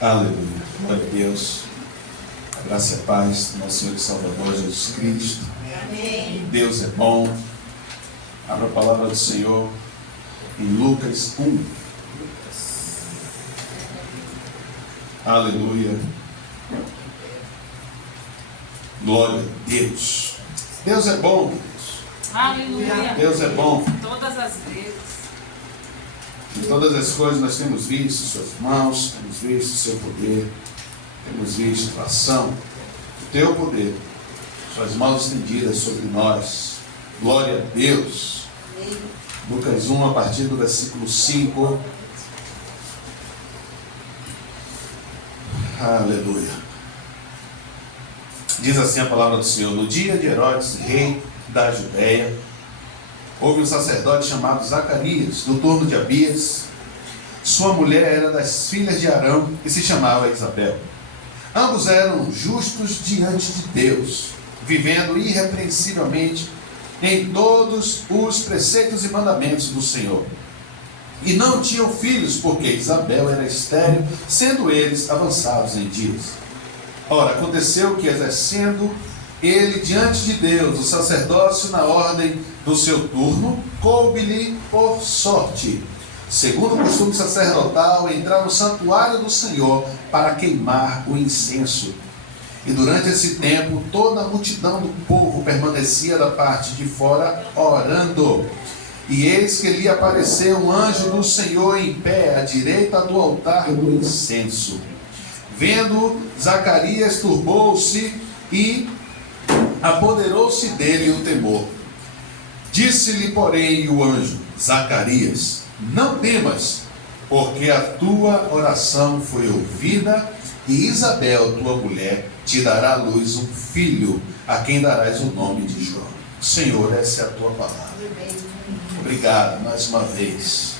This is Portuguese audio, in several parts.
Aleluia. Glória a Deus. A graça e a paz do nosso Senhor e Salvador Jesus Cristo. Amém. Deus é bom. Abra a palavra do Senhor em Lucas 1. Aleluia. Glória a Deus. Deus é bom, Deus. Aleluia. Deus é bom. Todas as vezes. Em todas as coisas nós temos visto suas mãos, temos visto o seu poder, temos visto a ação do teu poder, suas mãos estendidas sobre nós. Glória a Deus. Lucas 1, a partir do versículo 5. Aleluia. Diz assim a palavra do Senhor: no dia de Herodes, rei da Judéia, houve um sacerdote chamado Zacarias, do turno de Abias. Sua mulher era das filhas de Arão e se chamava Isabel. Ambos eram justos diante de Deus, vivendo irrepreensivelmente em todos os preceitos e mandamentos do Senhor. E não tinham filhos, porque Isabel era estéril, sendo eles avançados em dias. Ora, aconteceu que, exercendo ele diante de Deus o sacerdócio na ordem do seu turno, coube-lhe por sorte, segundo o costume sacerdotal, entrar no santuário do Senhor para queimar o incenso. E durante esse tempo toda a multidão do povo permanecia da parte de fora orando. E eis que lhe apareceu um anjo do Senhor em pé à direita do altar do incenso. Vendo, Zacarias turbou-se e apoderou-se dele o temor. Disse-lhe, porém, o anjo: Zacarias, não temas, porque a tua oração foi ouvida, e Isabel, tua mulher, te dará à luz um filho, a quem darás o nome de João. Senhor, essa é a tua palavra. Obrigado mais uma vez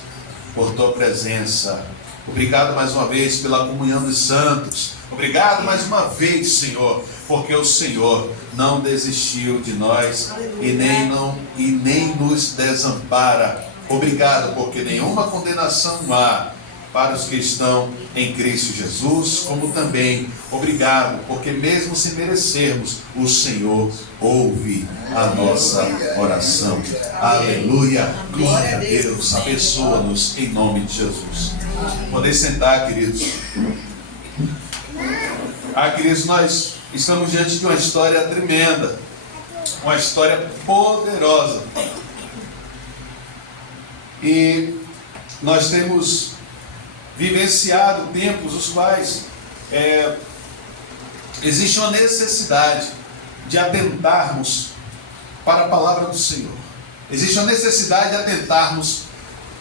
por tua presença. Obrigado mais uma vez pela comunhão dos santos. Obrigado mais uma vez, Senhor, porque o Senhor não desistiu de nós e nem nos desampara. Obrigado, porque nenhuma condenação há para os que estão em Cristo Jesus, como também obrigado, porque mesmo sem merecermos, o Senhor ouve a nossa oração. Aleluia. Glória a Deus. Abençoa-nos em nome de Jesus. Podem sentar, queridos. Queridos, nós estamos diante de uma história tremenda, uma história poderosa. E nós temos vivenciado tempos os quais existe uma necessidade de atentarmos para a palavra do Senhor. Existe uma necessidade de atentarmos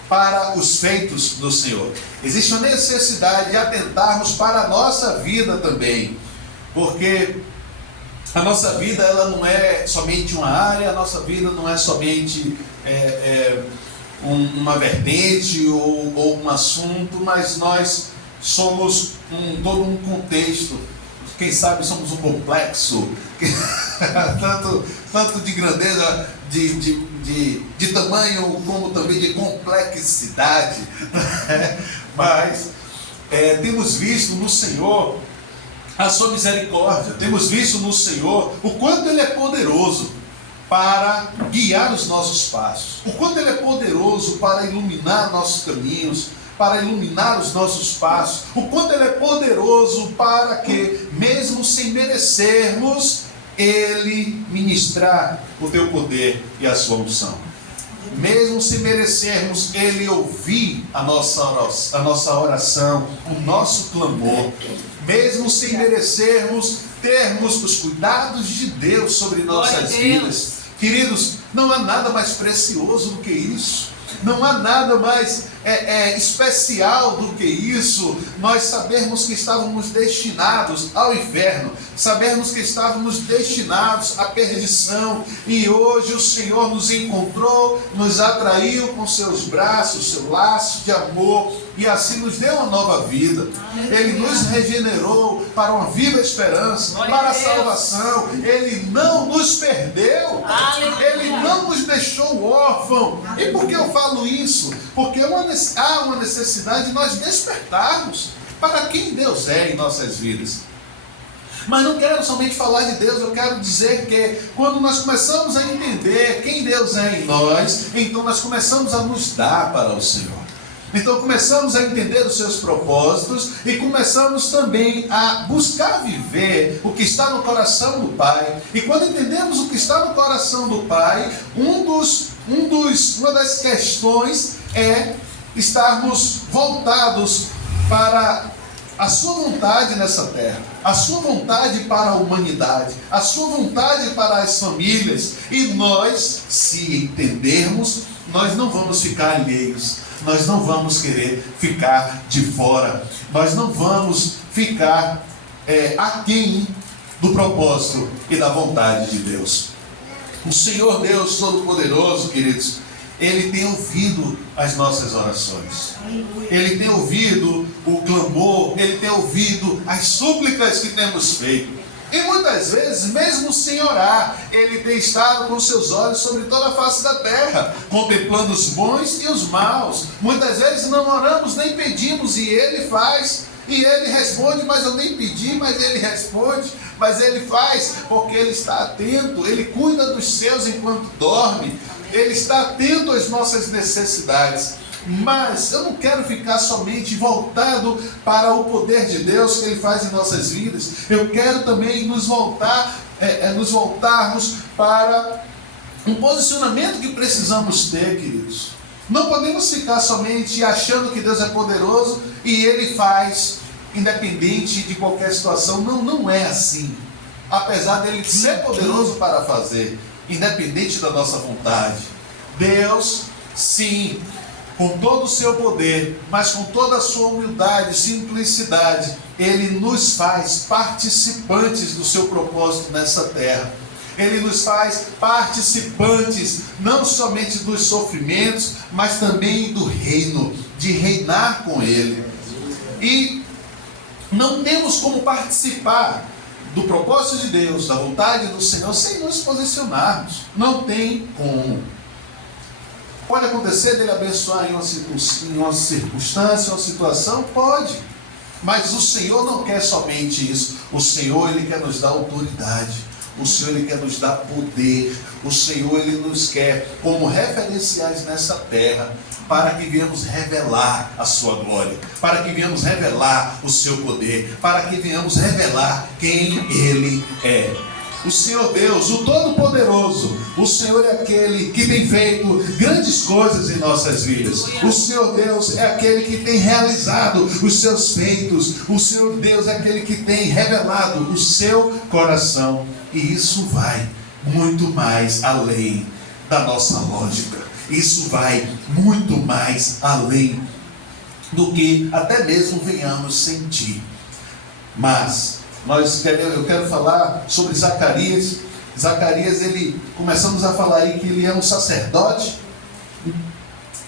para os feitos do Senhor. Existe uma necessidade de atentarmos para a nossa vida também, porque a nossa vida ela não é somente uma área, a nossa vida não é somente uma vertente ou um assunto, mas nós somos todo um contexto. Quem sabe somos um complexo, tanto de grandeza, de tamanho, como também de complexidade. Mas temos visto no Senhor a sua misericórdia, temos visto no Senhor o quanto Ele é poderoso para guiar os nossos passos, o quanto Ele é poderoso para iluminar nossos caminhos, para iluminar os nossos passos, o quanto Ele é poderoso para que, mesmo sem merecermos, Ele ministrar o teu poder e a sua unção. Mesmo sem merecermos, Ele ouvir a nossa oração, o nosso clamor. Mesmo sem merecermos, termos os cuidados de Deus sobre nossas vidas. Queridos, não há nada mais precioso do que isso. Não há nada mais especial do que isso. Nós sabemos que estávamos destinados ao inferno, sabemos que estávamos destinados à perdição, e hoje o Senhor nos encontrou, nos atraiu com seus braços, seu laço de amor, e assim nos deu uma nova vida. Ele nos regenerou para uma viva esperança, para a salvação. Ele não nos perdeu, Ele não nos deixou órfãos. E por que eu falo isso? porque há uma necessidade de nós despertarmos para quem Deus é em nossas vidas. Mas não quero somente falar de Deus, eu quero dizer que quando nós começamos a entender quem Deus é em nós, então nós começamos a nos dar para o Senhor. Então começamos a entender os seus propósitos e começamos também a buscar viver o que está no coração do Pai. E quando entendemos o que está no coração do Pai, uma das questões é estarmos voltados para a sua vontade nessa terra, a sua vontade para a humanidade, a sua vontade para as famílias. E nós, se entendermos, nós não vamos ficar alheios, nós não vamos querer ficar de fora, nós não vamos ficar aquém do propósito e da vontade de Deus. O Senhor Deus Todo-Poderoso, queridos, Ele tem ouvido as nossas orações. Ele tem ouvido o clamor, Ele tem ouvido as súplicas que temos feito. E muitas vezes, mesmo sem orar, Ele tem estado com seus olhos sobre toda a face da terra, contemplando os bons e os maus. Muitas vezes não oramos nem pedimos, e Ele faz. E Ele responde, mas eu nem pedi, mas Ele responde, mas Ele faz, porque Ele está atento, Ele cuida dos seus enquanto dorme, Ele está atento às nossas necessidades. Mas eu não quero ficar somente voltado para o poder de Deus que Ele faz em nossas vidas. Eu quero também nos voltarmos para um posicionamento que precisamos ter, queridos. Não podemos ficar somente achando que Deus é poderoso e Ele faz independente de qualquer situação. Não, não é assim. Apesar dele ser poderoso para fazer, independente da nossa vontade. Deus, sim, com todo o seu poder, mas com toda a sua humildade e simplicidade, Ele nos faz participantes do seu propósito nessa terra. Ele nos faz participantes, não somente dos sofrimentos, mas também do reino, de reinar com Ele. E não temos como participar do propósito de Deus, da vontade do Senhor, sem nos posicionarmos. Não tem como. Pode acontecer dele abençoar em uma circunstância, uma situação? Pode. Mas o Senhor não quer somente isso. O Senhor, Ele quer nos dar autoridade. O Senhor, Ele quer nos dar poder. O Senhor, Ele nos quer como referenciais nessa terra, para que venhamos revelar a sua glória, para que venhamos revelar o seu poder, para que venhamos revelar quem Ele é. O Senhor Deus, o Todo-Poderoso, o Senhor é aquele que tem feito grandes coisas em nossas vidas. O Senhor Deus é aquele que tem realizado os seus feitos. O Senhor Deus é aquele que tem revelado o seu coração. E isso vai muito mais além da nossa lógica. Isso vai muito mais além do que até mesmo venhamos sentir. Mas eu quero falar sobre Zacarias. Zacarias, começamos a falar aí que ele é um sacerdote,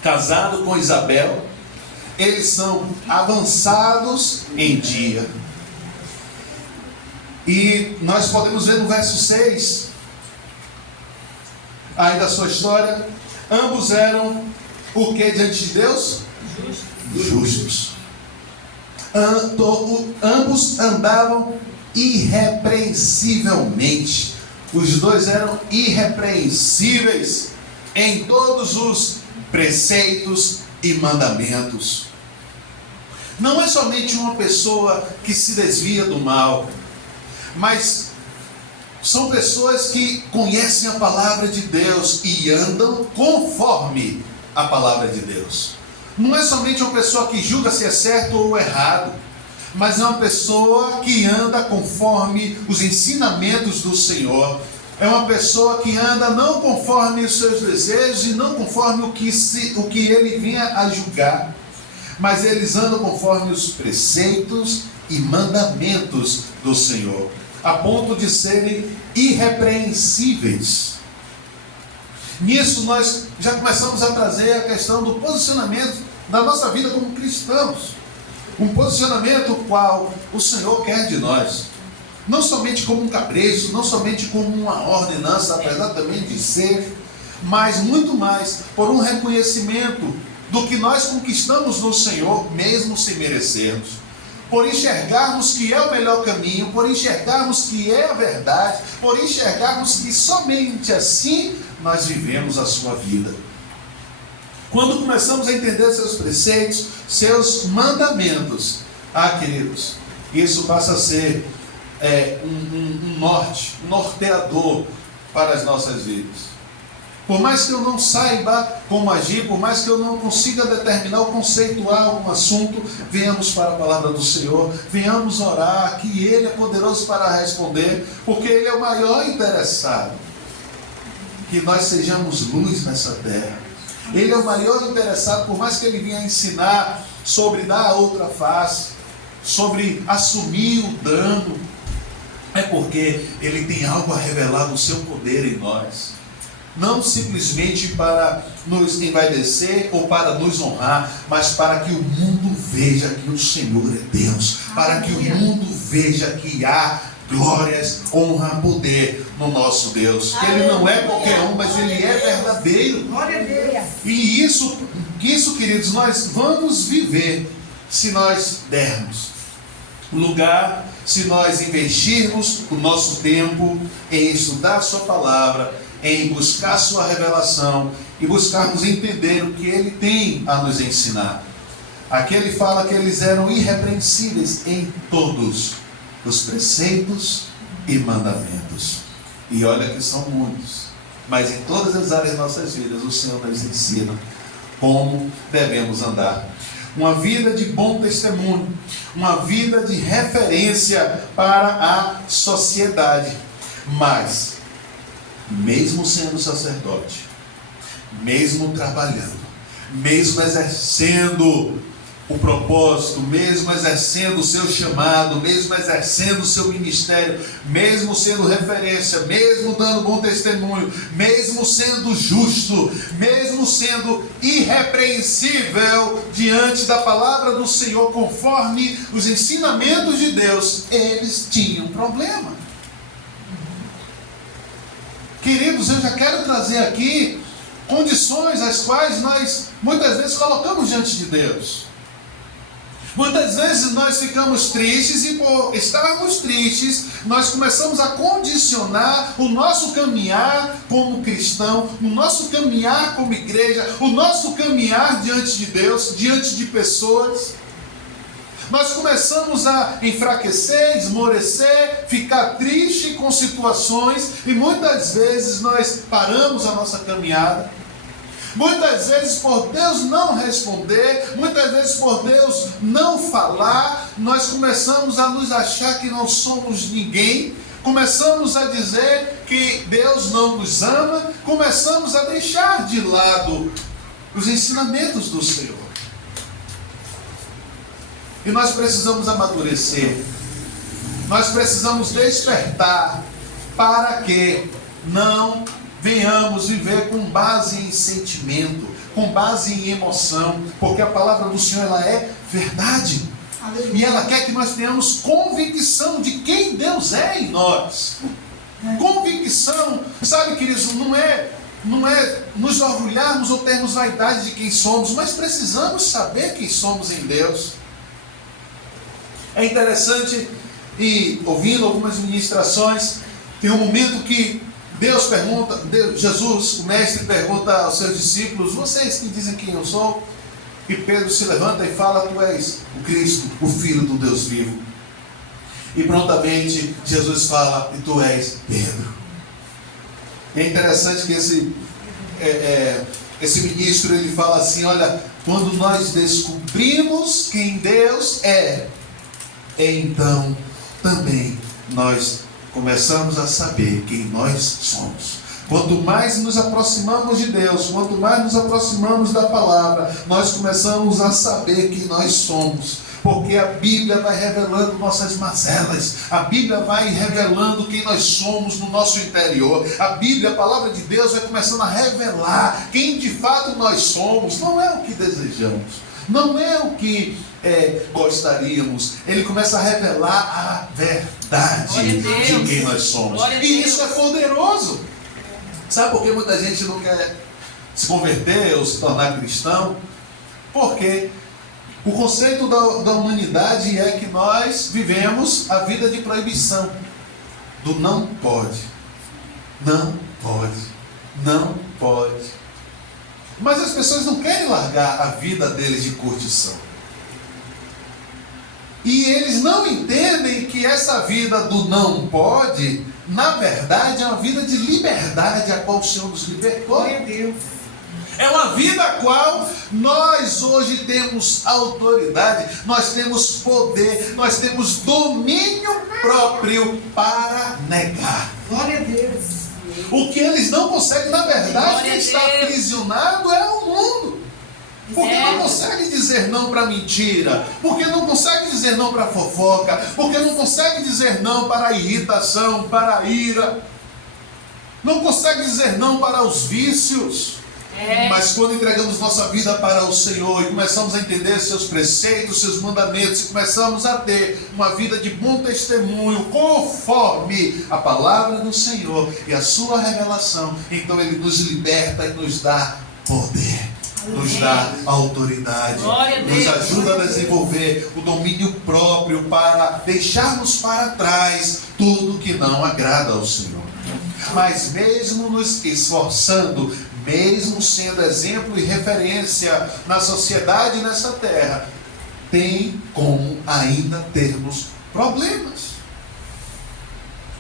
casado com Isabel. Eles são avançados em dia. E nós podemos ver no verso 6, aí da sua história, ambos eram o que diante de Deus? Justos. Ambos andavam irrepreensivelmente. Os dois eram irrepreensíveis em todos os preceitos e mandamentos. Não é somente uma pessoa que se desvia do mal, mas são pessoas que conhecem a palavra de Deus e andam conforme a palavra de Deus. Não é somente uma pessoa que julga se é certo ou errado, mas é uma pessoa que anda conforme os ensinamentos do Senhor. É uma pessoa que anda não conforme os seus desejos e não conforme o que ele vinha a julgar, mas eles andam conforme os preceitos e mandamentos do Senhor, a ponto de serem irrepreensíveis. Nisso nós já começamos a trazer a questão do posicionamento da nossa vida como cristãos. Um posicionamento qual o Senhor quer de nós. Não somente como um capricho, não somente como uma ordenança, apesar também de ser, mas muito mais por um reconhecimento do que nós conquistamos no Senhor, mesmo sem merecermos. Por enxergarmos que é o melhor caminho, por enxergarmos que é a verdade, por enxergarmos que somente assim nós vivemos a sua vida. Quando começamos a entender seus preceitos, seus mandamentos, queridos, isso passa a ser um norte, um norteador para as nossas vidas. Por mais que eu não saiba como agir, por mais que eu não consiga determinar ou conceituar algum assunto, venhamos para a palavra do Senhor, venhamos orar, que Ele é poderoso para responder, porque Ele é o maior interessado. Que nós sejamos luz nessa terra. Ele é o maior interessado, por mais que Ele venha ensinar sobre dar a outra face, sobre assumir o dano, é porque Ele tem algo a revelar do seu poder em nós. Não simplesmente para nos envaidecer ou para nos honrar, mas para que o mundo veja que o Senhor é Deus, para que o mundo veja que há glórias, honra, poder no nosso Deus. Que Ele não é qualquer um, mas Ele é verdadeiro. Glória a Deus. E isso, queridos, nós vamos viver se nós dermos lugar, se nós investirmos o nosso tempo em estudar a sua palavra, em buscar sua revelação e buscarmos entender o que Ele tem a nos ensinar. Aqui Ele fala que eles eram irrepreensíveis em todos os preceitos e mandamentos. E olha que são muitos, mas em todas as áreas de nossas vidas o Senhor nos ensina como devemos andar. Uma vida de bom testemunho, uma vida de referência para a sociedade. Mas, mesmo sendo sacerdote, mesmo trabalhando, mesmo exercendo o propósito, mesmo exercendo o seu chamado, mesmo exercendo o seu ministério, mesmo sendo referência, mesmo dando bom testemunho, mesmo sendo justo, mesmo sendo irrepreensível diante da palavra do Senhor, conforme os ensinamentos de Deus, eles tinham problema. Queridos, eu já quero trazer aqui condições as quais nós muitas vezes colocamos diante de Deus. Muitas vezes nós ficamos tristes e por estarmos tristes, nós começamos a condicionar o nosso caminhar como cristão, o nosso caminhar como igreja, o nosso caminhar diante de Deus, diante de pessoas. Nós começamos a enfraquecer, esmorecer, ficar triste com situações e muitas vezes nós paramos a nossa caminhada. Muitas vezes por Deus não responder, muitas vezes por Deus não falar, nós começamos a nos achar que não somos ninguém, começamos a dizer que Deus não nos ama, começamos a deixar de lado os ensinamentos do Senhor. E nós precisamos amadurecer, nós precisamos despertar para que não venhamos viver com base em sentimento, com base em emoção, porque a palavra do Senhor ela é verdade. Aleluia. E ela quer que nós tenhamos convicção de quem Deus é em nós. Convicção, sabe, queridos, não é nos orgulharmos ou termos vaidade de quem somos, mas precisamos saber quem somos em Deus. É interessante, e ouvindo algumas ministrações, tem um momento que Deus pergunta, Jesus, o mestre, pergunta aos seus discípulos: vocês que dizem quem eu sou? E Pedro se levanta e fala: tu és o Cristo, o Filho do Deus vivo. E prontamente Jesus fala: e tu és Pedro. E é interessante que esse ministro ele fala assim: olha, quando nós descobrimos quem Deus é, então também nós começamos a saber quem nós somos. Quanto mais nos aproximamos de Deus, quanto mais nos aproximamos da palavra, nós começamos a saber quem nós somos. Porque a Bíblia vai revelando nossas mazelas, a Bíblia vai revelando quem nós somos no nosso interior. A Bíblia, a palavra de Deus, vai começando a revelar quem de fato nós somos. Não é o que desejamos, não é o que gostaríamos. Ele começa a revelar a verdade de quem nós somos. E isso é poderoso. Sabe por que muita gente não quer se converter ou se tornar cristão? Porque o conceito da humanidade é que nós vivemos a vida de proibição, do não pode, não pode, não pode. Mas as pessoas não querem largar a vida deles de curtição. E eles não entendem que essa vida do não pode, na verdade, é uma vida de liberdade a qual o Senhor nos libertou. Glória a Deus. É uma vida a qual nós hoje temos autoridade, nós temos poder, nós temos domínio próprio para negar. Glória a Deus. O que eles não conseguem, na verdade, quem está aprisionado é o mundo. Porque não consegue dizer não para mentira, porque não consegue dizer não para fofoca, porque não consegue dizer não para a irritação, para a ira, não consegue dizer não para os vícios. Mas quando entregamos nossa vida para o Senhor e começamos a entender seus preceitos, seus mandamentos, e começamos a ter uma vida de bom testemunho conforme a palavra do Senhor e a sua revelação, então Ele nos liberta e nos dá poder, nos dá autoridade, nos ajuda a desenvolver o domínio próprio para deixarmos para trás tudo que não agrada ao Senhor. Mas mesmo nos esforçando, mesmo sendo exemplo e referência na sociedade nessa terra, tem como ainda termos problemas.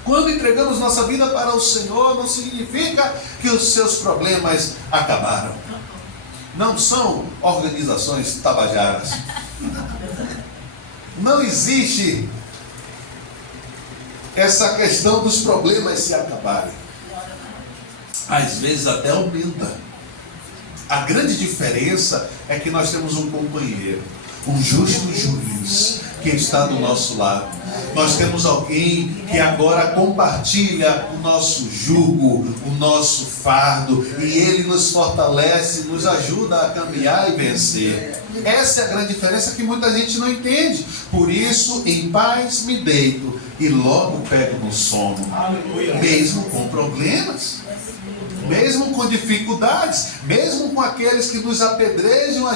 Quando entregamos nossa vida para o Senhor, não significa que os seus problemas acabaram. Não são organizações tabajaras. Não existe essa questão dos problemas se acabarem. Às vezes até aumenta. A grande diferença é que nós temos um companheiro, um justo juiz que está do nosso lado. Nós temos alguém que agora compartilha o nosso jugo, o nosso fardo, e ele nos fortalece, nos ajuda a caminhar e vencer. Essa é a grande diferença que muita gente não entende. Por isso, em paz me deito e logo pego no sono. Mesmo com problemas, mesmo com dificuldades, mesmo com aqueles que nos apedrejam,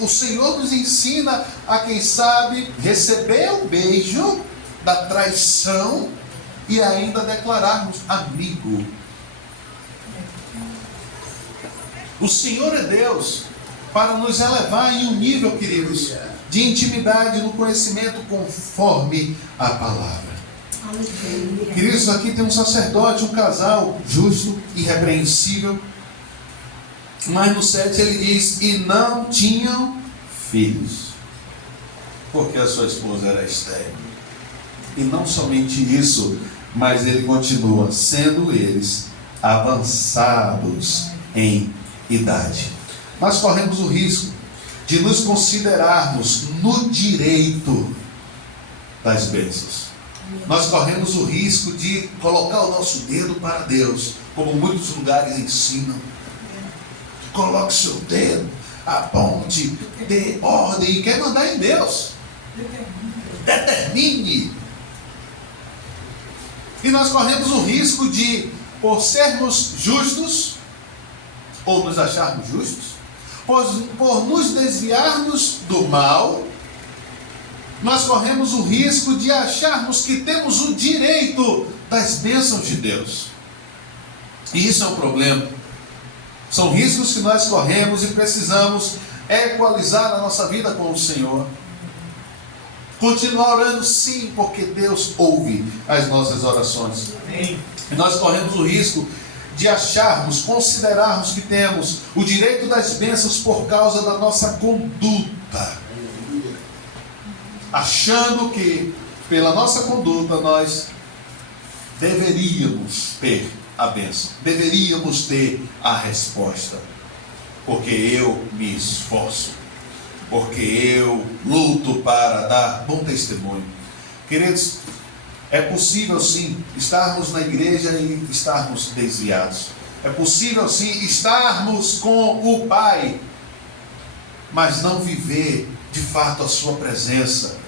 o Senhor nos ensina a, quem sabe, receber o beijo da traição e ainda declararmos amigo. O Senhor é Deus para nos elevar em um nível, queridos, de intimidade no conhecimento conforme a palavra. Queridos, aqui tem um sacerdote, um casal justo, irrepreensível. Mas no 7 ele diz: e não tinham filhos, porque a sua esposa era estéril. E não somente isso, mas ele continua, sendo eles avançados em idade. Nós corremos o risco de nos considerarmos no direito das bênçãos. Nós corremos o risco de colocar o nosso dedo para Deus, como muitos lugares ensinam. Coloque seu dedo, aponte, dê ordem, e quer mandar em Deus. Determine. E nós corremos o risco de, por sermos justos, ou nos acharmos justos, por nos desviarmos do mal, nós corremos o risco de acharmos que temos o direito das bênçãos de Deus. E isso é um problema. São riscos que nós corremos e precisamos equalizar a nossa vida com o Senhor. Continuar orando, sim, porque Deus ouve as nossas orações. Amém. E nós corremos o risco de acharmos, considerarmos que temos o direito das bênçãos por causa da nossa conduta. Achando que, pela nossa conduta, nós deveríamos ter a bênção, deveríamos ter a resposta, porque eu me esforço, porque eu luto para dar bom testemunho. Queridos, é possível sim estarmos na igreja e estarmos desviados. É possível sim estarmos com o Pai, mas não viver de fato a sua presença.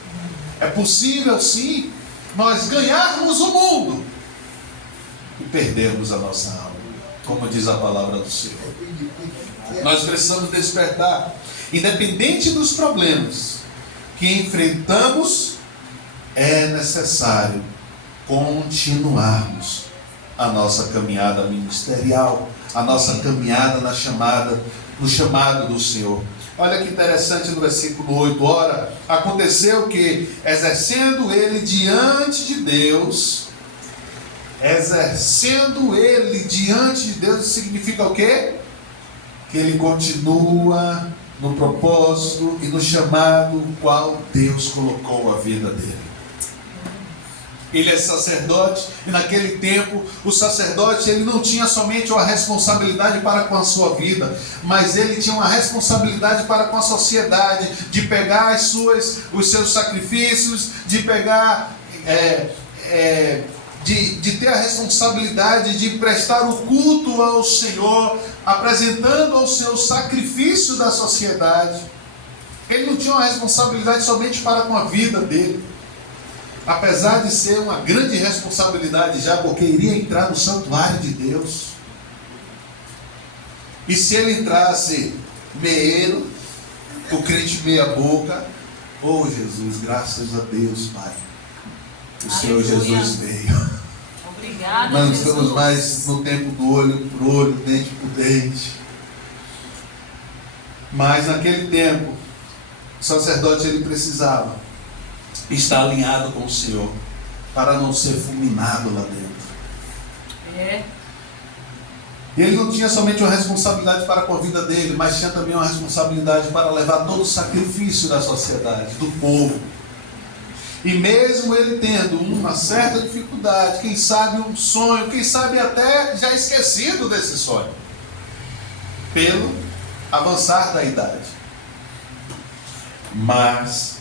É possível sim nós ganharmos o mundo e perdermos a nossa alma, como diz a palavra do Senhor. Nós precisamos despertar Independente dos problemas que enfrentamos, é necessário continuarmos a nossa caminhada ministerial, a nossa caminhada no chamado do Senhor. Olha que interessante no versículo 8. Ora, aconteceu que, exercendo ele diante de Deus, significa o quê? Que ele continua no propósito e no chamado qual Deus colocou a vida dele. Ele é sacerdote, e naquele tempo o sacerdote ele não tinha somente uma responsabilidade para com a sua vida, mas ele tinha uma responsabilidade para com a sociedade, de pegar os seus sacrifícios, de pegar, de ter a responsabilidade de prestar o culto ao Senhor, apresentando ao seu sacrifício da sociedade. Ele não tinha uma responsabilidade somente para com a vida dele, apesar de ser uma grande responsabilidade já, porque iria entrar no santuário de Deus. E se ele entrasse meio, o crente meia boca, oh Jesus, graças a Deus, Pai, o Senhor Jesus veio. Obrigada, Nós Jesus. estamos mais no tempo do olho por olho, dente por dente. Mas naquele tempo, o sacerdote ele precisava estar alinhado com o Senhor, para não ser fulminado lá dentro. E ele não tinha somente uma responsabilidade para com a vida dele, mas tinha também uma responsabilidade para levar todo o sacrifício da sociedade, do povo. E mesmo ele tendo uma certa dificuldade, quem sabe um sonho, quem sabe até já esquecido desse sonho, pelo avançar da idade. Mas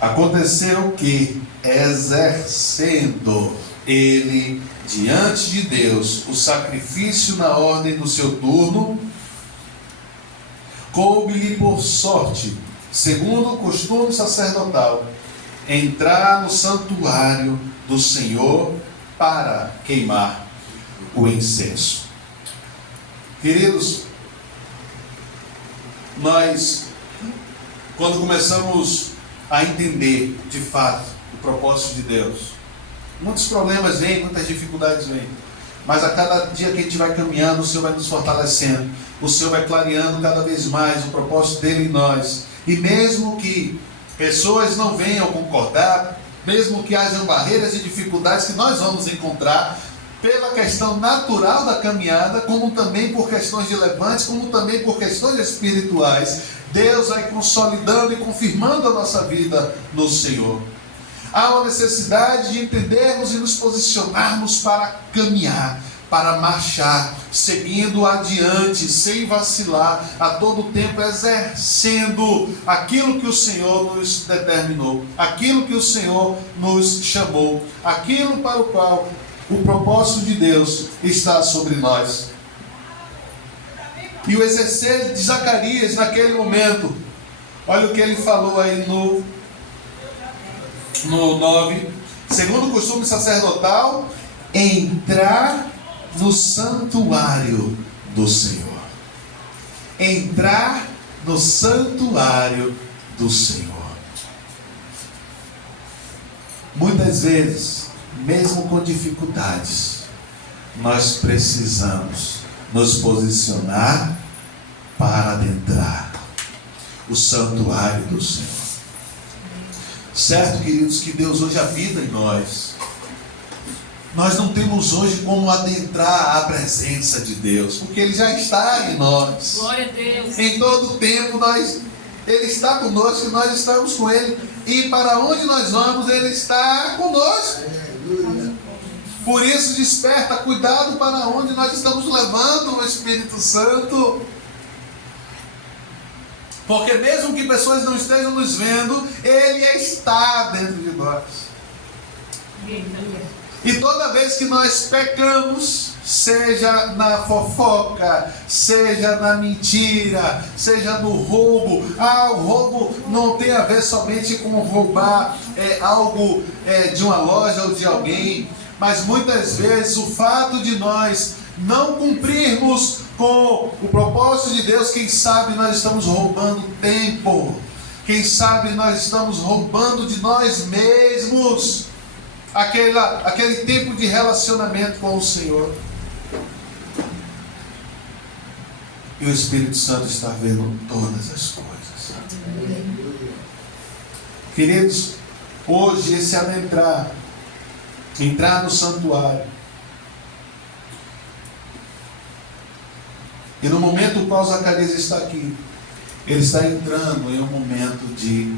aconteceu que, exercendo ele diante de Deus o sacrifício na ordem do seu turno, coube-lhe por sorte, segundo o costume sacerdotal, entrar no santuário do Senhor para queimar o incenso. Queridos, nós, quando começamos a entender de fato o propósito de Deus, muitos problemas vêm, muitas dificuldades vêm, mas a cada dia que a gente vai caminhando, o Senhor vai nos fortalecendo, o Senhor vai clareando cada vez mais o propósito dele em nós. E mesmo que pessoas não venham concordar, mesmo que hajam barreiras e dificuldades que nós vamos encontrar pela questão natural da caminhada, como também por questões de levantes, como também por questões espirituais, Deus vai consolidando e confirmando a nossa vida no Senhor. Há uma necessidade de entendermos e nos posicionarmos para caminhar, para marchar, seguindo adiante, sem vacilar, a todo tempo exercendo aquilo que o Senhor nos determinou, aquilo que o Senhor nos chamou, aquilo para o qual o propósito de Deus está sobre nós. E o exercer de Zacarias naquele momento, olha o que ele falou aí no 9, segundo o costume sacerdotal, entrar no santuário do Senhor. Entrar no santuário do Senhor. Muitas vezes, mesmo com dificuldades, nós precisamos nos posicionar para adentrar o santuário do Senhor. Certo, queridos, que Deus hoje habita em nós. Nós não temos hoje como adentrar a presença de Deus, porque Ele já está em nós. Glória a Deus. Em todo tempo Ele está conosco e nós estamos com Ele. E para onde nós vamos, Ele está conosco. Por isso desperta, cuidado para onde nós estamos levando o Espírito Santo. Porque mesmo que pessoas não estejam nos vendo, Ele está dentro de nós. E toda vez que nós pecamos, seja na fofoca, seja na mentira, seja no roubo. O roubo não tem a ver somente com roubar algo de uma loja ou de alguém, mas muitas vezes o fato de nós não cumprirmos com o propósito de Deus, quem sabe nós estamos roubando tempo. Quem sabe nós estamos roubando de nós mesmos aquele tempo de relacionamento com o Senhor. E o Espírito Santo está vendo todas as coisas. Queridos, hoje esse entrar no santuário, e no momento no qual Zacarias está aqui, ele está entrando em um momento de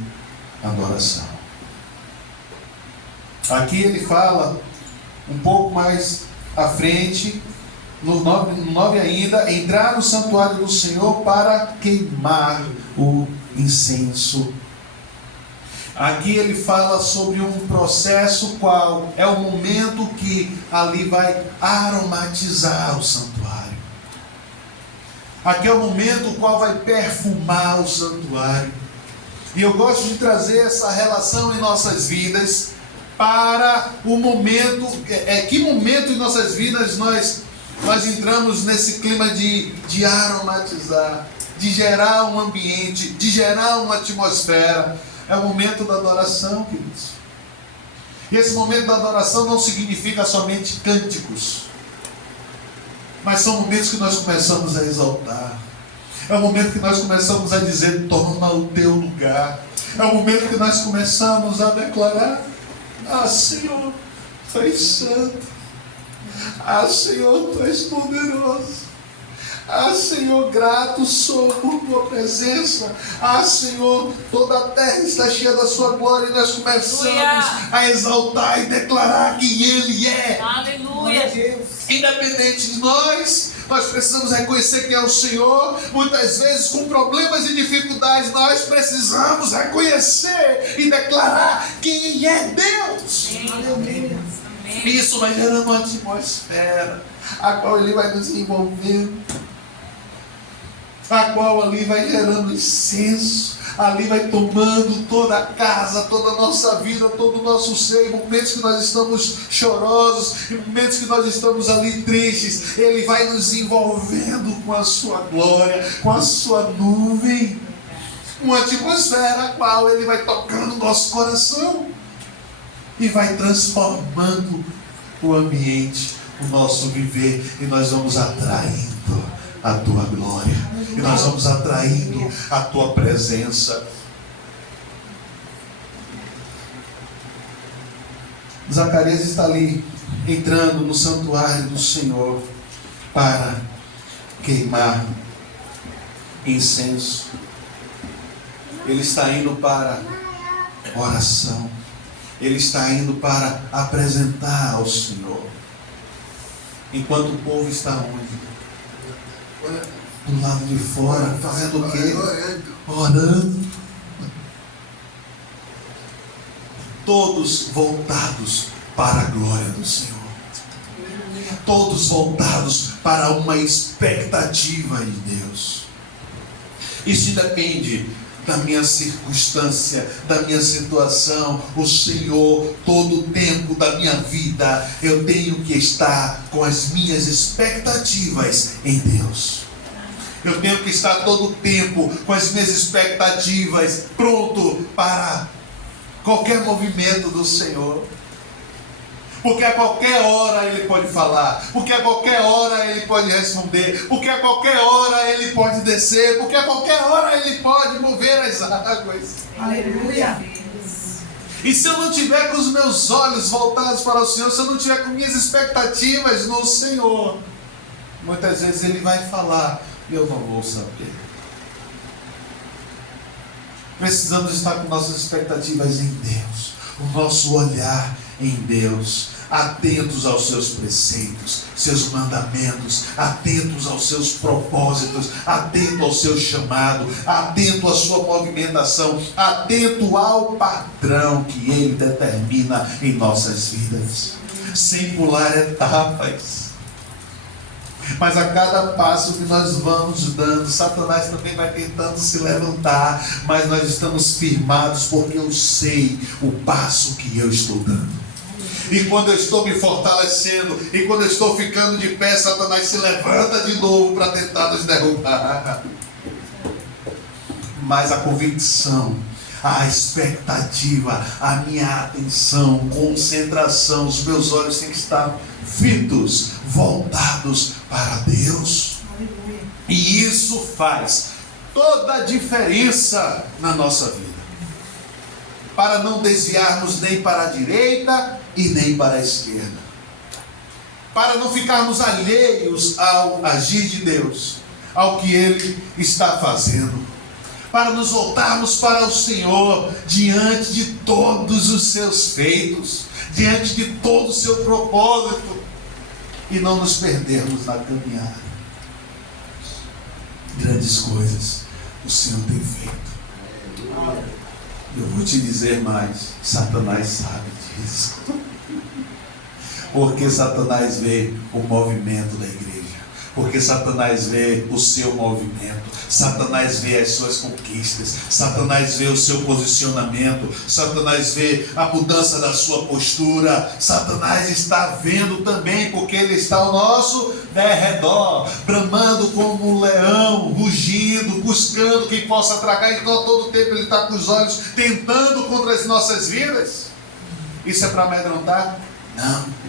adoração. Aqui ele fala um pouco mais à frente, no 9 ainda, entrar no santuário do Senhor para queimar o incenso. Aqui ele fala sobre um processo qual é o momento que ali vai aromatizar o santuário. Aqui é o momento o qual vai perfumar o santuário. E eu gosto de trazer essa relação em nossas vidas para o momento, que momento em nossas vidas nós entramos nesse clima de aromatizar, de gerar um ambiente, de gerar uma atmosfera. É o momento da adoração, queridos. E esse momento da adoração não significa somente cânticos, mas são momentos que nós começamos a exaltar. É o momento que nós começamos a dizer: toma o teu lugar. É o momento que nós começamos a declarar: ah, Senhor, Tu és santo. Ah, Senhor, Tu és poderoso. Ah, Senhor, grato sou por Tua presença. Ah, Senhor, toda a terra está cheia da Sua glória. E nós começamos a exaltar e declarar que Ele é. Aleluia, Deus. Independente de nós precisamos reconhecer quem é o Senhor. Muitas vezes, com problemas e dificuldades, nós precisamos reconhecer e declarar quem é Deus. Aleluia. Isso vai gerando uma atmosfera, a qual Ele vai nos envolvendo, a qual ali vai gerando incenso, ali vai tomando toda a casa, toda a nossa vida, todo o nosso ser. Em momentos que nós estamos chorosos, em momentos que nós estamos ali tristes, Ele vai nos envolvendo com a Sua glória, com a Sua nuvem, uma atmosfera a qual Ele vai tocando o nosso coração e vai transformando o ambiente, o nosso viver, e nós vamos atraindo a Tua glória, e nós vamos atraindo a Tua presença. Zacarias está ali entrando no santuário do Senhor para queimar incenso. Ele está indo para oração. Ele está indo para apresentar ao Senhor. Enquanto o povo está onde? Do lado de fora, fazendo o quê? Orando. Todos voltados para a glória do Senhor. Todos voltados para uma expectativa em Deus. Isso depende da minha circunstância, da minha situação. O Senhor, todo o tempo da minha vida, eu tenho que estar com as minhas expectativas em Deus. Eu tenho que estar todo o tempo com as minhas expectativas pronto para qualquer movimento do Senhor. Porque a qualquer hora Ele pode falar, porque a qualquer hora Ele pode responder, porque a qualquer hora Ele pode descer, porque a qualquer hora Ele pode mover as águas. Aleluia. E se eu não tiver com os meus olhos voltados para o Senhor, se eu não tiver com minhas expectativas no Senhor, muitas vezes Ele vai falar e eu não vou saber. Precisamos estar com nossas expectativas em Deus, o nosso olhar em Deus, atentos aos seus preceitos, seus mandamentos, atentos aos seus propósitos, atento ao seu chamado, atento à sua movimentação, atento ao padrão que Ele determina em nossas vidas, sem pular etapas. Mas a cada passo que nós vamos dando, Satanás também vai tentando se levantar, mas nós estamos firmados porque eu sei o passo que eu estou dando. E quando eu estou me fortalecendo, e quando eu estou ficando de pé, Satanás se levanta de novo para tentar nos derrubar. Mas a convicção, a expectativa, a minha atenção, concentração, os meus olhos têm que estar fitos, voltados para Deus. Aleluia. E isso faz toda a diferença na nossa vida. Para não desviarmos nem para a direita e nem para a esquerda. Para não ficarmos alheios ao agir de Deus, ao que Ele está fazendo. Para nos voltarmos para o Senhor diante de todos os seus feitos, diante de todo o seu propósito, e não nos perdermos na caminhada. Grandes coisas o Senhor tem feito. Eu vou te dizer mais, Satanás sabe disso. Porque Satanás vê o movimento da igreja. Porque Satanás vê o seu movimento. Satanás vê as suas conquistas. Satanás vê o seu posicionamento. Satanás vê a mudança da sua postura. Satanás está vendo também, porque ele está ao nosso derredor, bramando como um leão, rugindo, buscando quem possa tragar. Então, a todo tempo ele está com os olhos tentando contra as nossas vidas. Isso é para amedrontar? Não.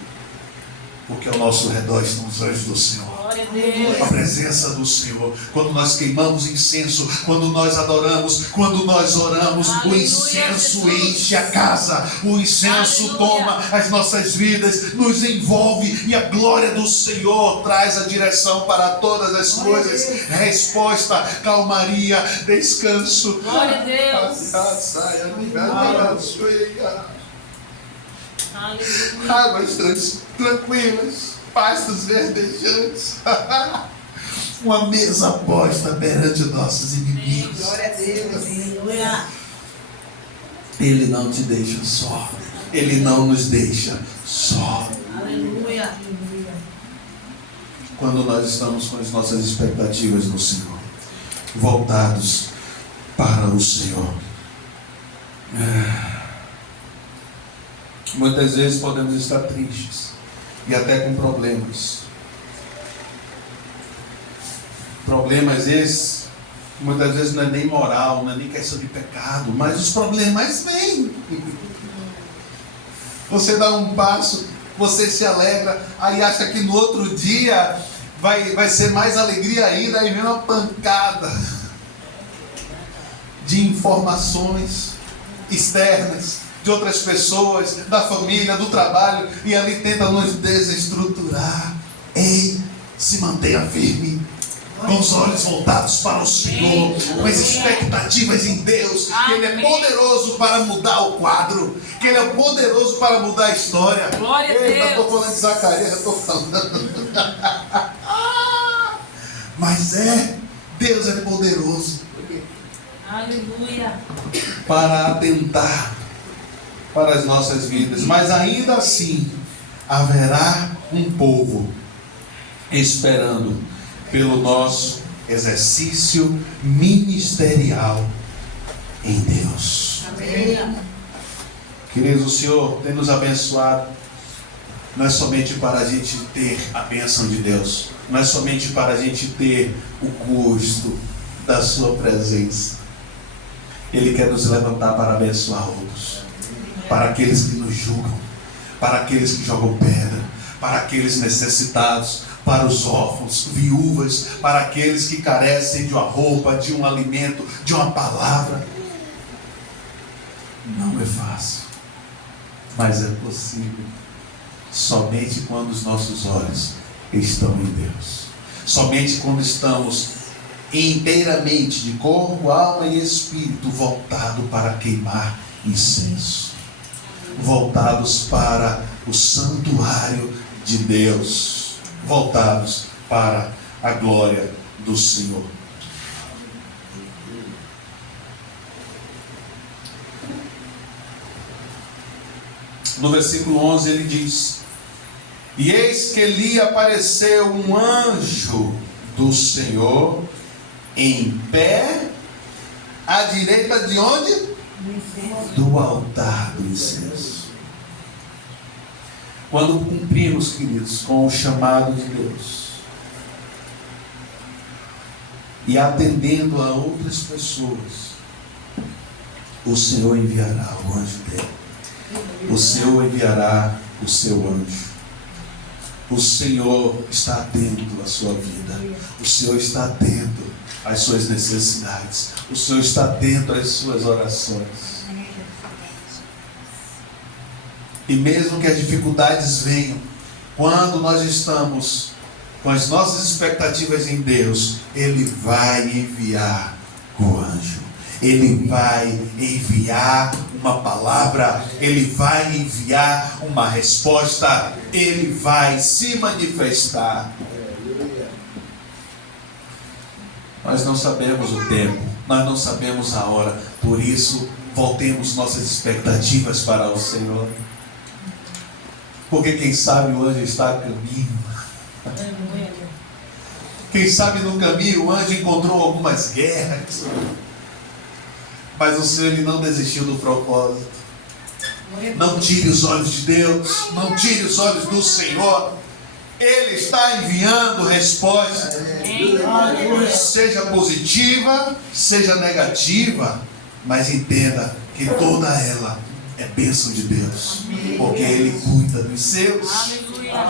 Porque ao nosso redor estão os anjos do Senhor. A presença do Senhor. Quando nós queimamos incenso, quando nós adoramos, quando nós oramos, o incenso enche a casa. O incenso toma as nossas vidas, nos envolve, e a glória do Senhor traz a direção para todas as coisas. Resposta, calmaria, descanso. Glória a Deus. Águas tranquilas, pastos verdejantes. Uma mesa posta perante nossos inimigos. Glória a Deus. Aleluia. Ele não te deixa só. Ele não nos deixa só. Aleluia. Quando nós estamos com as nossas expectativas no Senhor, voltados para o Senhor. Muitas vezes podemos estar tristes e até com problemas. Problemas esses, muitas vezes não é nem moral, não é nem questão de pecado, mas os problemas vêm. Você dá um passo, você se alegra, aí acha que no outro dia vai ser mais alegria ainda, aí vem uma pancada de informações externas, de outras pessoas, da família, do trabalho, e ali tenta nos desestruturar. Ei, se mantenha firme, com os olhos voltados para o Senhor, com as expectativas em Deus, que Ele é poderoso para mudar o quadro, que Ele é poderoso para mudar a história. Glória a Deus. Eu estou falando de Zacarias, eu estou falando. Mas Deus é poderoso. Aleluia. Para atentar para as nossas vidas, mas ainda assim haverá um povo esperando pelo nosso exercício ministerial em Deus. Amém. Queridos, o Senhor tem nos abençoado, não é somente para a gente ter a bênção de Deus, não é somente para a gente ter o gosto da sua presença. Ele quer nos levantar para abençoar outros, para aqueles que nos julgam, para aqueles que jogam pedra, para aqueles necessitados, para os órfãos, viúvas, para aqueles que carecem de uma roupa, de um alimento, de uma palavra. Não é fácil, mas é possível, somente quando os nossos olhos estão em Deus, somente quando estamos inteiramente, de corpo, alma e espírito, voltado para queimar incenso, voltados para o santuário de Deus, voltados para a glória do Senhor. No versículo 11 ele diz: e eis que lhe apareceu um anjo do Senhor em pé à direita de onde? Do altar do incenso. Quando cumprimos, queridos, com o chamado de Deus e atendendo a outras pessoas, o Senhor enviará o anjo dele. O Senhor enviará o seu anjo. O Senhor está atento à sua vida. O Senhor está atento às suas necessidades. O Senhor está atento às suas orações. E mesmo que as dificuldades venham, quando nós estamos com as nossas expectativas em Deus, Ele vai enviar o anjo. Ele vai enviar uma palavra, Ele vai enviar uma resposta, Ele vai se manifestar. Nós não sabemos o tempo, nós não sabemos a hora, por isso voltemos nossas expectativas para o Senhor. Porque quem sabe o anjo está a caminho. Quem sabe no caminho o anjo encontrou algumas guerras. Mas o Senhor, Ele não desistiu do propósito. Não tire os olhos de Deus. Não tire os olhos do Senhor. Ele está enviando resposta. Seja positiva, seja negativa. Mas entenda que toda ela é bênção de Deus. Porque Ele cuida dos seus.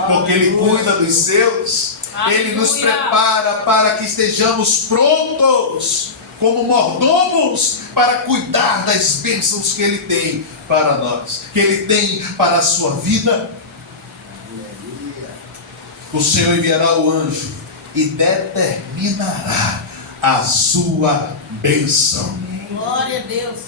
Porque Ele cuida dos seus. Ele nos prepara para que estejamos prontos como mordomos para cuidar das bênçãos que Ele tem para nós, que Ele tem para a sua vida. O Senhor enviará o anjo e determinará a sua bênção. Glória a Deus.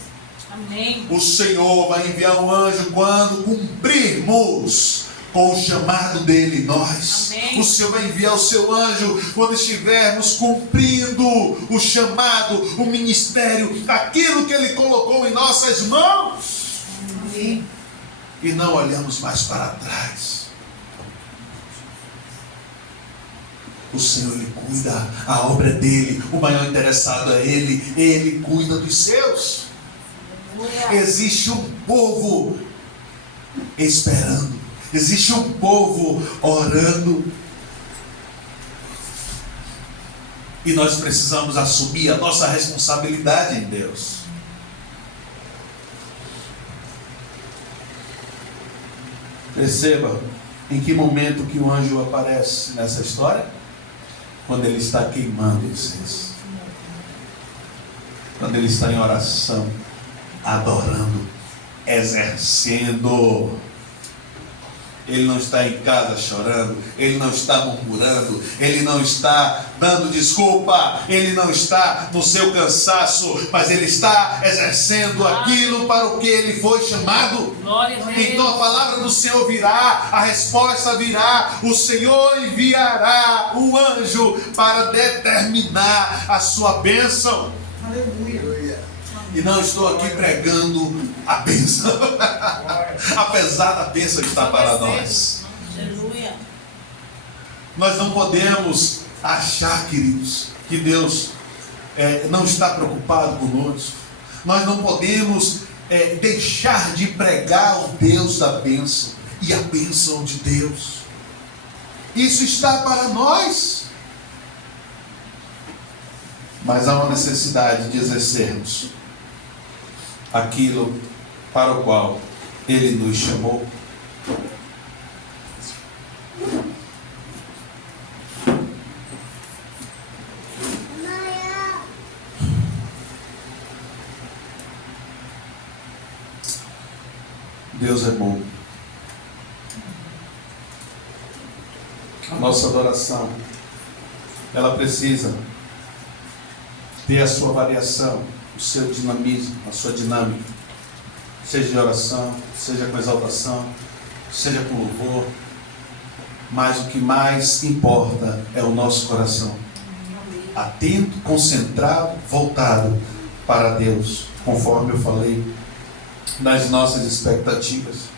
Amém. O Senhor vai enviar um anjo quando cumprirmos com o chamado dele, nós. Amém. O Senhor vai enviar o seu anjo quando estivermos cumprindo o chamado, o ministério, aquilo que Ele colocou em nossas mãos. Amém. E não olhamos mais para trás. O Senhor, Ele cuida, a obra é dele, o maior interessado é Ele cuida dos seus. Existe um povo esperando. Existe um povo orando. E nós precisamos assumir a nossa responsabilidade em Deus. Perceba em que momento que o anjo aparece nessa história? Quando ele está queimando incenso. Quando ele está em oração, adorando, exercendo. Ele não está em casa chorando, Ele não está murmurando, Ele não está dando desculpa, Ele não está no seu cansaço, mas Ele está exercendo aquilo para o que Ele foi chamado. Então a palavra do Senhor virá, a resposta virá, o Senhor enviará o anjo para determinar a sua bênção. Aleluia. E não estou aqui pregando a bênção, apesar da bênção estar para nós. Aleluia. Nós não podemos achar, queridos, que Deus não está preocupado conosco. Nós não podemos deixar de pregar o Deus da bênção e a bênção de Deus. Isso está para nós. Mas há uma necessidade de exercermos aquilo para o qual Ele nos chamou. Deus é bom. A nossa adoração, ela precisa ter a sua variação, o seu dinamismo, a sua dinâmica, seja de oração, seja com exaltação, seja com louvor, mas o que mais importa é o nosso coração, atento, concentrado, voltado para Deus, conforme eu falei, nas nossas expectativas.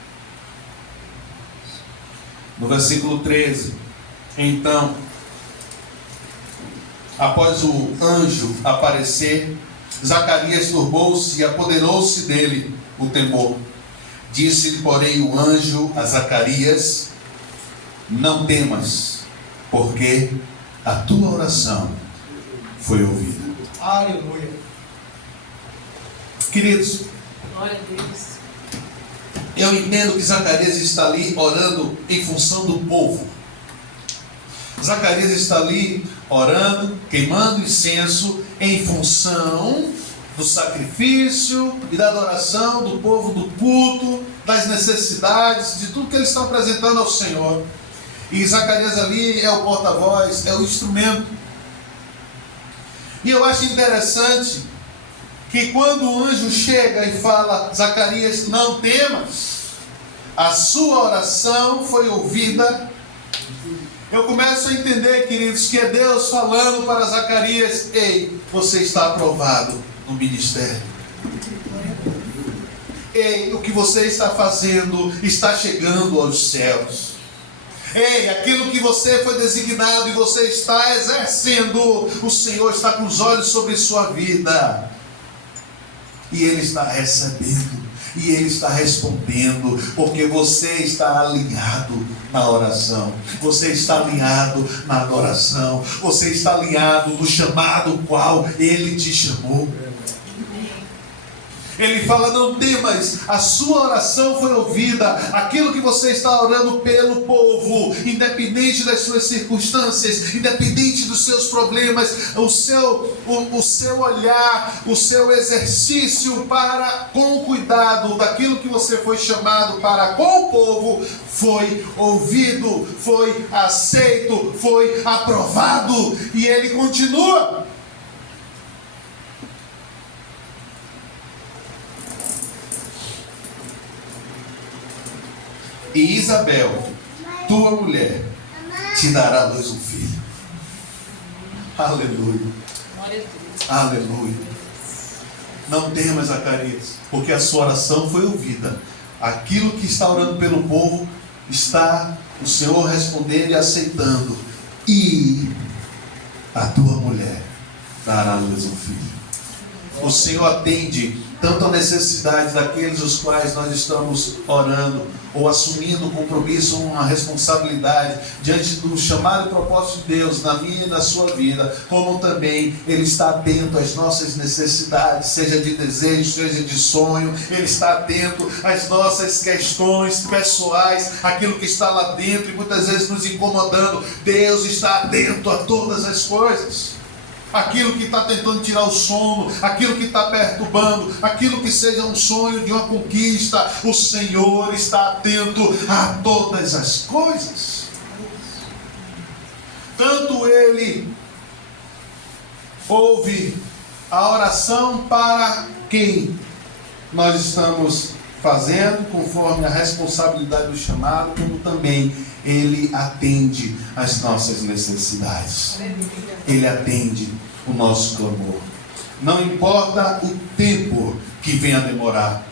No versículo 13, então, após o anjo aparecer, Zacarias turbou-se e apoderou-se dele o temor. Disse-lhe, porém, o anjo a Zacarias: não temas, porque a tua oração foi ouvida. Aleluia. Queridos, Glória a Deus. eu entendo que Zacarias está ali orando em função do povo. Zacarias está ali orando, queimando incenso em função do sacrifício e da adoração do povo, do culto, das necessidades, de tudo que eles estão apresentando ao Senhor. E Zacarias ali é o porta-voz, é o instrumento. E eu acho interessante que quando o anjo chega e fala: Zacarias, não temas, a sua oração foi ouvida. Eu começo a entender, queridos, que é Deus falando para Zacarias: ei, você está aprovado no ministério. Ei, o que você está fazendo está chegando aos céus. Ei, aquilo que você foi designado e você está exercendo, o Senhor está com os olhos sobre sua vida. E Ele está recebendo, e Ele está respondendo, porque você está alinhado na oração, você está alinhado na adoração, você está alinhado no chamado qual Ele te chamou. Ele fala: não temas, a sua oração foi ouvida. Aquilo que você está orando pelo povo, independente das suas circunstâncias, independente dos seus problemas, o seu olhar, o seu exercício para com cuidado daquilo que você foi chamado para com o povo, foi ouvido, foi aceito, foi aprovado. E ele continua. E Isabel, tua mulher, te dará à luz um filho. Aleluia. Glória a Deus. Aleluia. Não temas, Zacarias, porque a sua oração foi ouvida. Aquilo que está orando pelo povo, está o Senhor respondendo e aceitando. E a tua mulher dará à luz um filho. O Senhor atende tanto a necessidade daqueles os quais nós estamos orando, ou assumindo um compromisso, uma responsabilidade diante do chamado e propósito de Deus na minha e na sua vida, como também Ele está atento às nossas necessidades, seja de desejo, seja de sonho. Ele está atento às nossas questões pessoais, aquilo que está lá dentro e muitas vezes nos incomodando. Deus está atento a todas as coisas. Aquilo que está tentando tirar o sono, aquilo que está perturbando, aquilo que seja um sonho de uma conquista, o Senhor está atento a todas as coisas. Tanto Ele ouve a oração para quem nós estamos fazendo, conforme a responsabilidade do chamado, como também Ele atende às nossas necessidades. Ele atende o nosso clamor. Não importa o tempo que venha a demorar,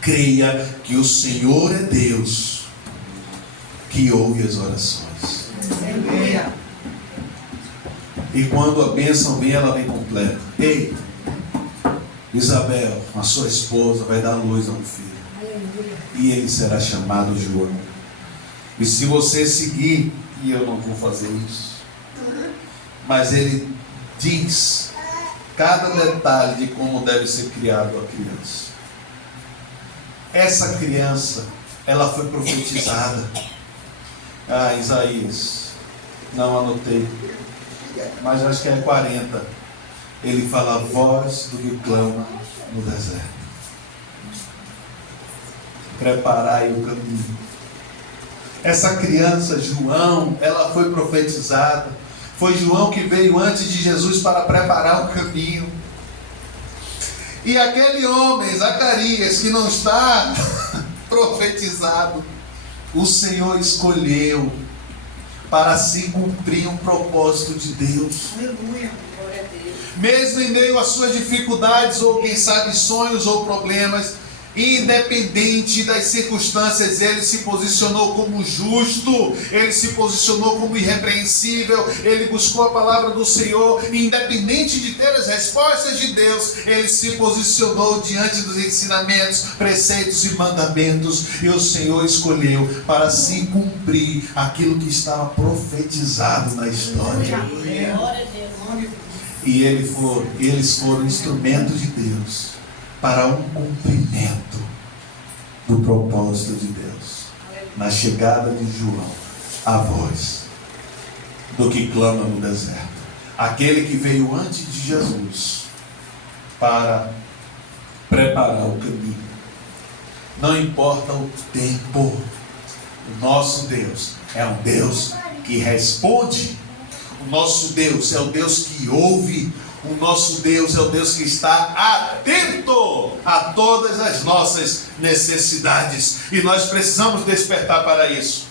creia que o Senhor é Deus que ouve as orações. E quando a bênção vem, ela vem completa. Ei, Isabel, a sua esposa, vai dar luz a um filho. E ele será chamado João. E se você seguir, e eu não vou fazer isso, mas ele diz cada detalhe de como deve ser criado a criança. Essa criança, ela foi profetizada. Isaías, não anotei, mas acho que é 40. Ele fala: a voz do que clama no deserto, preparai o caminho. Essa criança, João, ela foi profetizada. Foi João que veio antes de Jesus para preparar o caminho. E aquele homem, Zacarias, que não está profetizado, o Senhor escolheu para se cumprir um propósito de Deus. Aleluia. Glória a Deus. Mesmo em meio às suas dificuldades, ou quem sabe sonhos ou problemas, Independente das circunstâncias, ele se posicionou como justo, ele se posicionou como irrepreensível, ele buscou a palavra do Senhor, independente de ter as respostas de Deus, ele se posicionou diante dos ensinamentos, preceitos e mandamentos, e o Senhor escolheu para se cumprir aquilo que estava profetizado na história. E eles foram instrumentos de Deus para um cumprimento do propósito de Deus. Na chegada de João, a voz do que clama no deserto. Aquele que veio antes de Jesus para preparar o caminho. Não importa o tempo, o nosso Deus é um Deus que responde. O nosso Deus é o Deus que ouve. O nosso Deus é o Deus que está atento a todas as nossas necessidades. E nós precisamos despertar para isso.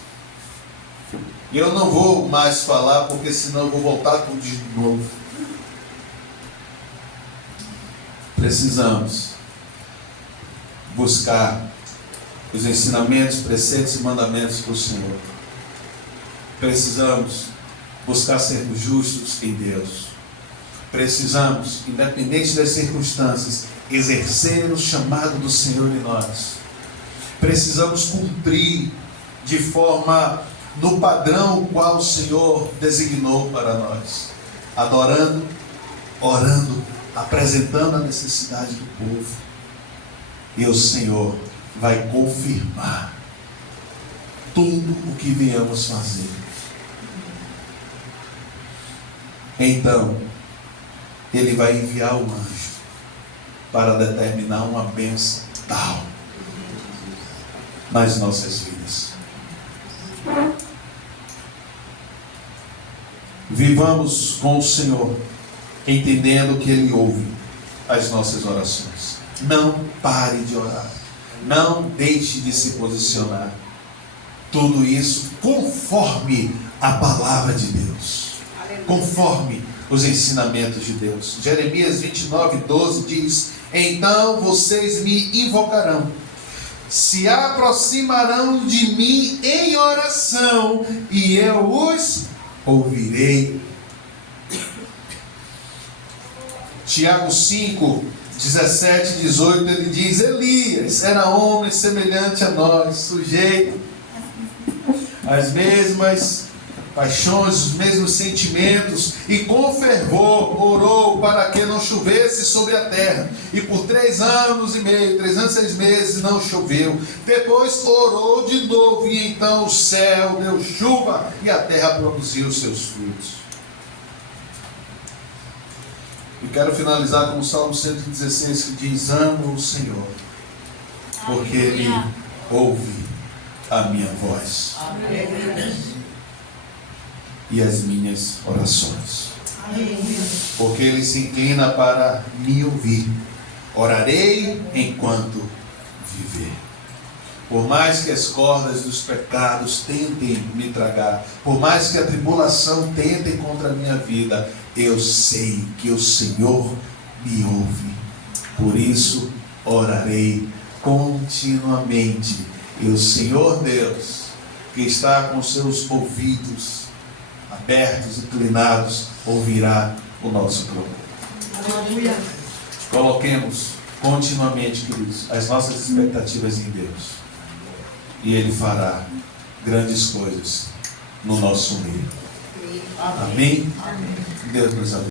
E eu não vou mais falar, porque senão eu vou voltar tudo de novo. Precisamos buscar os ensinamentos, preceitos e mandamentos do Senhor. Precisamos buscar sermos justos em Deus. Precisamos, independente das circunstâncias, exercer o chamado do Senhor em nós. Precisamos cumprir de forma no padrão qual o Senhor designou para nós. Adorando, orando, apresentando a necessidade do povo. E o Senhor vai confirmar tudo o que viemos fazer. Então, Ele vai enviar o anjo para determinar uma bênção tal nas nossas vidas. Vivamos com o Senhor, entendendo que Ele ouve as nossas orações. Não pare de orar. Não deixe de se posicionar. Tudo isso conforme a palavra de Deus. Conforme os ensinamentos de Deus. Jeremias 29:12 diz: então vocês me invocarão, se aproximarão de mim em oração, e eu os ouvirei. Tiago 5:17-18, ele diz: Elias era homem semelhante a nós, sujeito às mesmas paixões, os mesmos sentimentos, e com fervor orou para que não chovesse sobre a terra. E por 3 anos e meio, 3 anos e 6 meses, não choveu. Depois orou de novo, e então o céu deu chuva, e a terra produziu os seus frutos. E quero finalizar com o Salmo 116, que diz: amo o Senhor, porque Ele ouve a minha voz. E as minhas orações. Porque Ele se inclina para me ouvir. Orarei enquanto viver. Por mais que as cordas dos pecados tentem me tragar, por mais que a tribulação tente contra a minha vida, eu sei que o Senhor me ouve. Por isso orarei continuamente. E o Senhor Deus, que está com seus ouvidos abertos, inclinados, ouvirá o nosso clamor. Coloquemos continuamente, queridos, as nossas expectativas em Deus, e Ele fará grandes coisas no nosso meio. Amém? Deus nos abençoe.